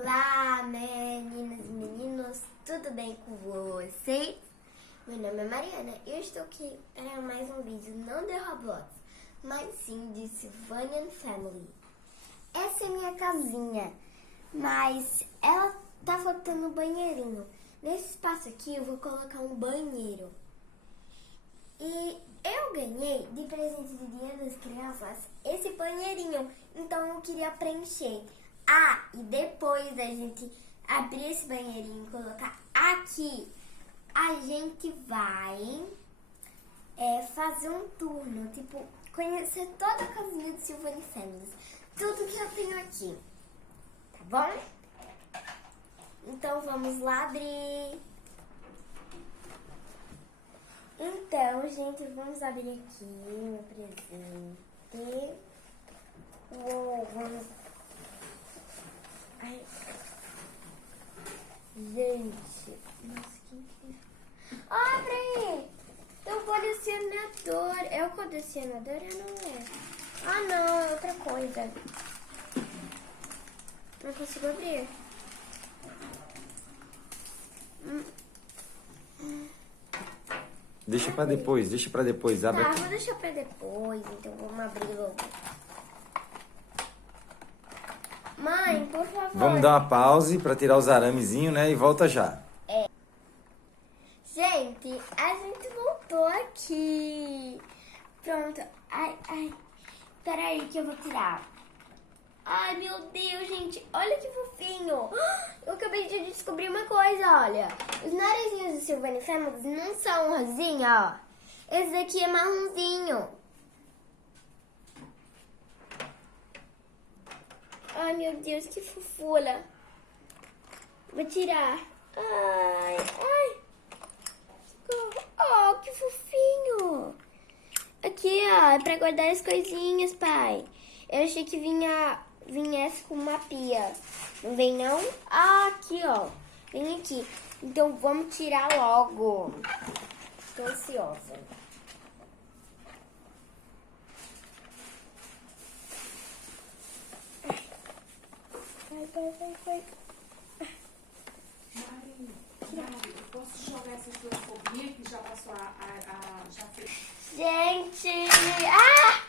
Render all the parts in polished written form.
Olá, meninas e meninos, tudo bem com vocês? Meu nome é Mariana e eu estou aqui para mais um vídeo, não de Roblox, mas sim de Sylvanian Family. Essa é minha casinha, mas ela tá faltando um banheirinho. Nesse espaço aqui eu vou colocar um banheiro. E eu ganhei de presente de Dia das Crianças esse banheirinho, então eu queria preencher. Ah, e depois da gente abrir esse banheirinho e colocar aqui, a gente vai fazer um turno, tipo, conhecer toda a casinha de Sylvanian Family, tudo que eu tenho aqui, tá bom? Então vamos lá abrir. Então, gente, vamos abrir aqui meu presente. Uou, vamos... Ai. Gente, nossa, que incrível. Abre! Tem um colecionador. É o colecionador ou não é? Ah, não, é outra coisa. Não consigo abrir. Deixa pra depois, abre. Tá, vou deixar pra depois, então vamos abrir logo. Mãe, por favor. Vamos dar uma pause pra tirar os aramezinhos, né? E volta já. Gente, a gente voltou aqui. Pronto. Ai. Peraí que eu vou tirar. Ai, meu Deus, gente. Olha que fofinho. Eu acabei de descobrir uma coisa, olha. Os narizinhos do Sylvanian Family não são rosinha, ó. Esse daqui é marronzinho. Ai, meu Deus, que fofura. Vou tirar. Ai. Oh, que fofinho. Aqui, ó, é pra guardar as coisinhas, pai. Eu achei que viesse com uma pia. Não vem, não? Ah, aqui, ó. Vem aqui. Então, vamos tirar logo. Tô ansiosa. Vai. Mari, eu posso jogar essas duas roupinhas que já passou já fez. Gente! Ah!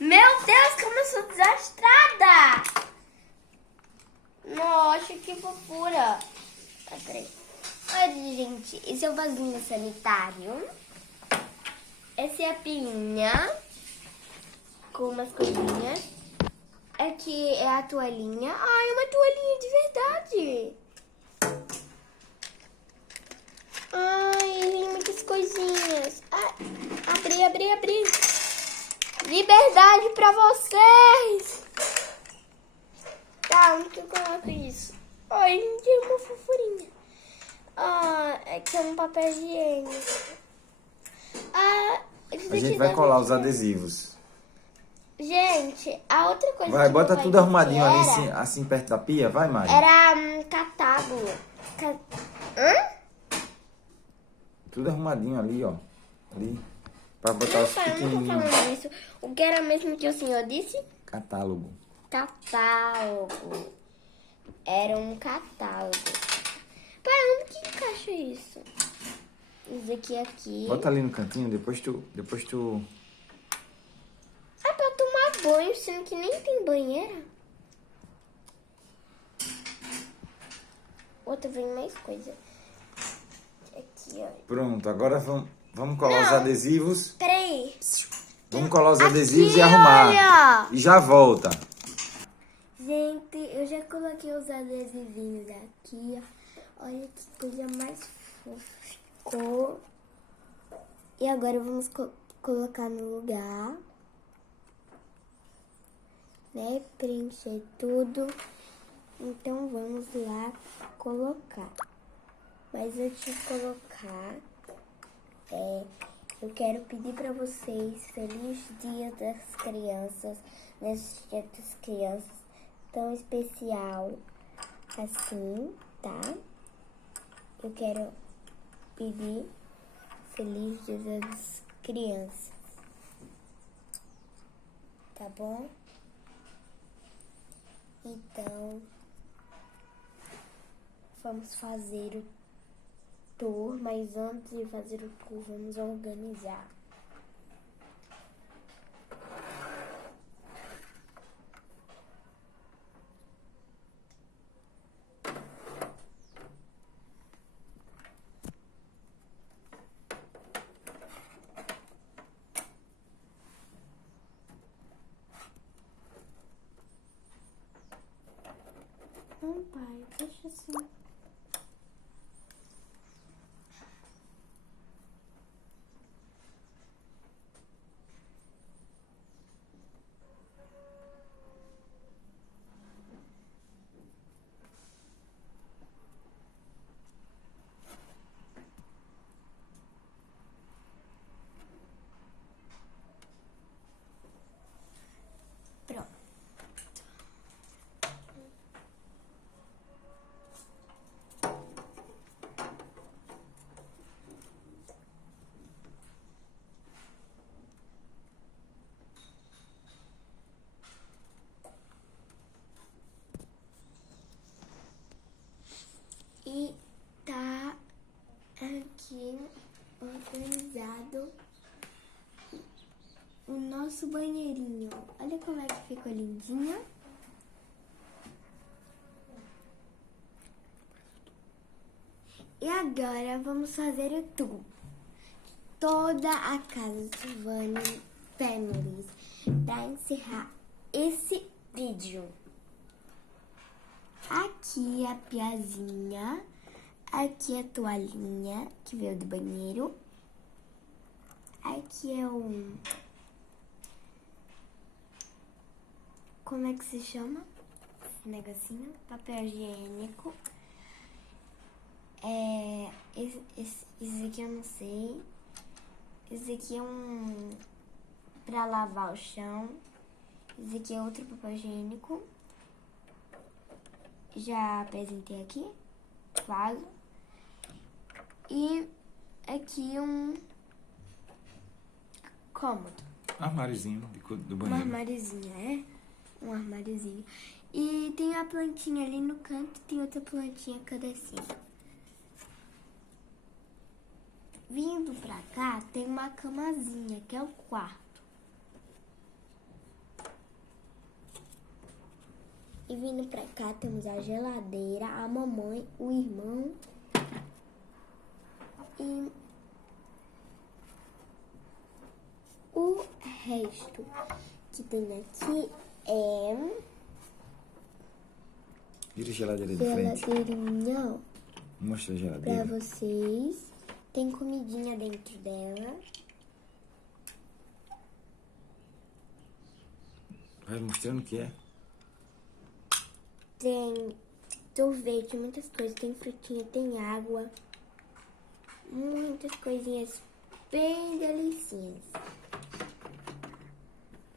Meu Deus, como eu sou desastrada! Nossa, que fofura! Ah, peraí. Olha, gente, esse é o vasinho sanitário. Essa é a pinha com umas coisinhas. Aqui é a toalhinha. Ai, uma toalhinha de verdade! Ai, tem muitas coisinhas. Ai, abri. Liberdade pra vocês. Tá, onde que eu coloco isso? Ai, gente, é uma fofurinha. Ah, aqui é um papel higiênico. Ah, A gente vai colar os adesivos. Gente, a outra coisa Vai, que bota meu pai tudo arrumadinho disse ali, assim perto da pia. Vai, Mari. era catálogo. Hã? Tudo arrumadinho ali, ó. Ali. Pra botar Não, os pai, eu não tô pequenininhos. falando isso. O que era mesmo que o senhor disse? Catálogo. Catálogo. Era um catálogo. Pai, onde que encaixa isso? Isso aqui. Bota ali no cantinho, depois tu... Ah, pra tomar banho, sendo que nem tem banheira. Outra vem mais coisa. Aqui, ó. Pronto, agora vamos colar os adesivos. Peraí. Vamos colar os adesivos Aqui, e arrumar. olha. E já volta. Gente, eu já coloquei os adesivinhos aqui, ó. Olha que coisa mais fofa ficou. E agora vamos colocar no lugar. Né? Preencher tudo. Então vamos lá colocar. Mas antes de colocar, eu quero pedir para vocês Feliz Dia das Crianças, nesse Dia das Crianças tão especial assim, tá? Eu quero pedir Feliz Dia das Crianças, tá bom? Então, vamos fazer o tour, mas antes de fazer o tour, vamos organizar. Não, pai, deixa assim. Pronto. E tá aqui organizado o nosso banheirinho. Olha como é que ficou lindinho. E agora vamos fazer o tour. Toda a casa Silvânia Families para encerrar esse vídeo. Aqui a piazinha, aqui a toalhinha que veio do banheiro, aqui é o... como é que se chama? Esse negocinho, papel higiênico. Esse aqui eu não sei. Esse aqui é um pra lavar o chão. Esse aqui é outro papel higiênico. Já apresentei aqui, vaso. E aqui um cômodo. Armáriozinho do Um banheiro. armáriozinho, um armáriozinho. E tem a plantinha ali no canto, tem outra plantinha cada cima. Vindo pra cá, tem uma camazinha, que é o quarto. E vindo pra cá, temos a geladeira, a mamãe, o irmão. E o resto que tem aqui é... Vira a geladeira de frente. geladeirinha, ó, Mostra a pra geladeira. vocês. Tem comidinha dentro dela. Vai mostrando o que é. Tem sorvete, muitas coisas. Tem frutinha, tem água. Muitas coisinhas bem delicinhas.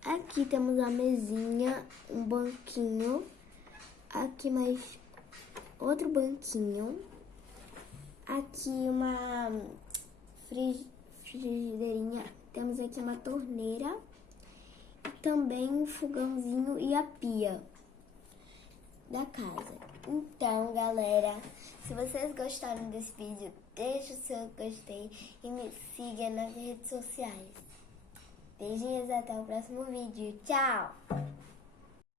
Aqui temos uma mesinha, um banquinho. Aqui mais outro banquinho. Aqui uma frigideirinha. Temos aqui uma torneira. E também um fogãozinho e a pia da casa. Então, galera, se vocês gostaram desse vídeo, deixa o seu gostei e me siga nas redes sociais. Beijinhos, até o próximo vídeo. Tchau!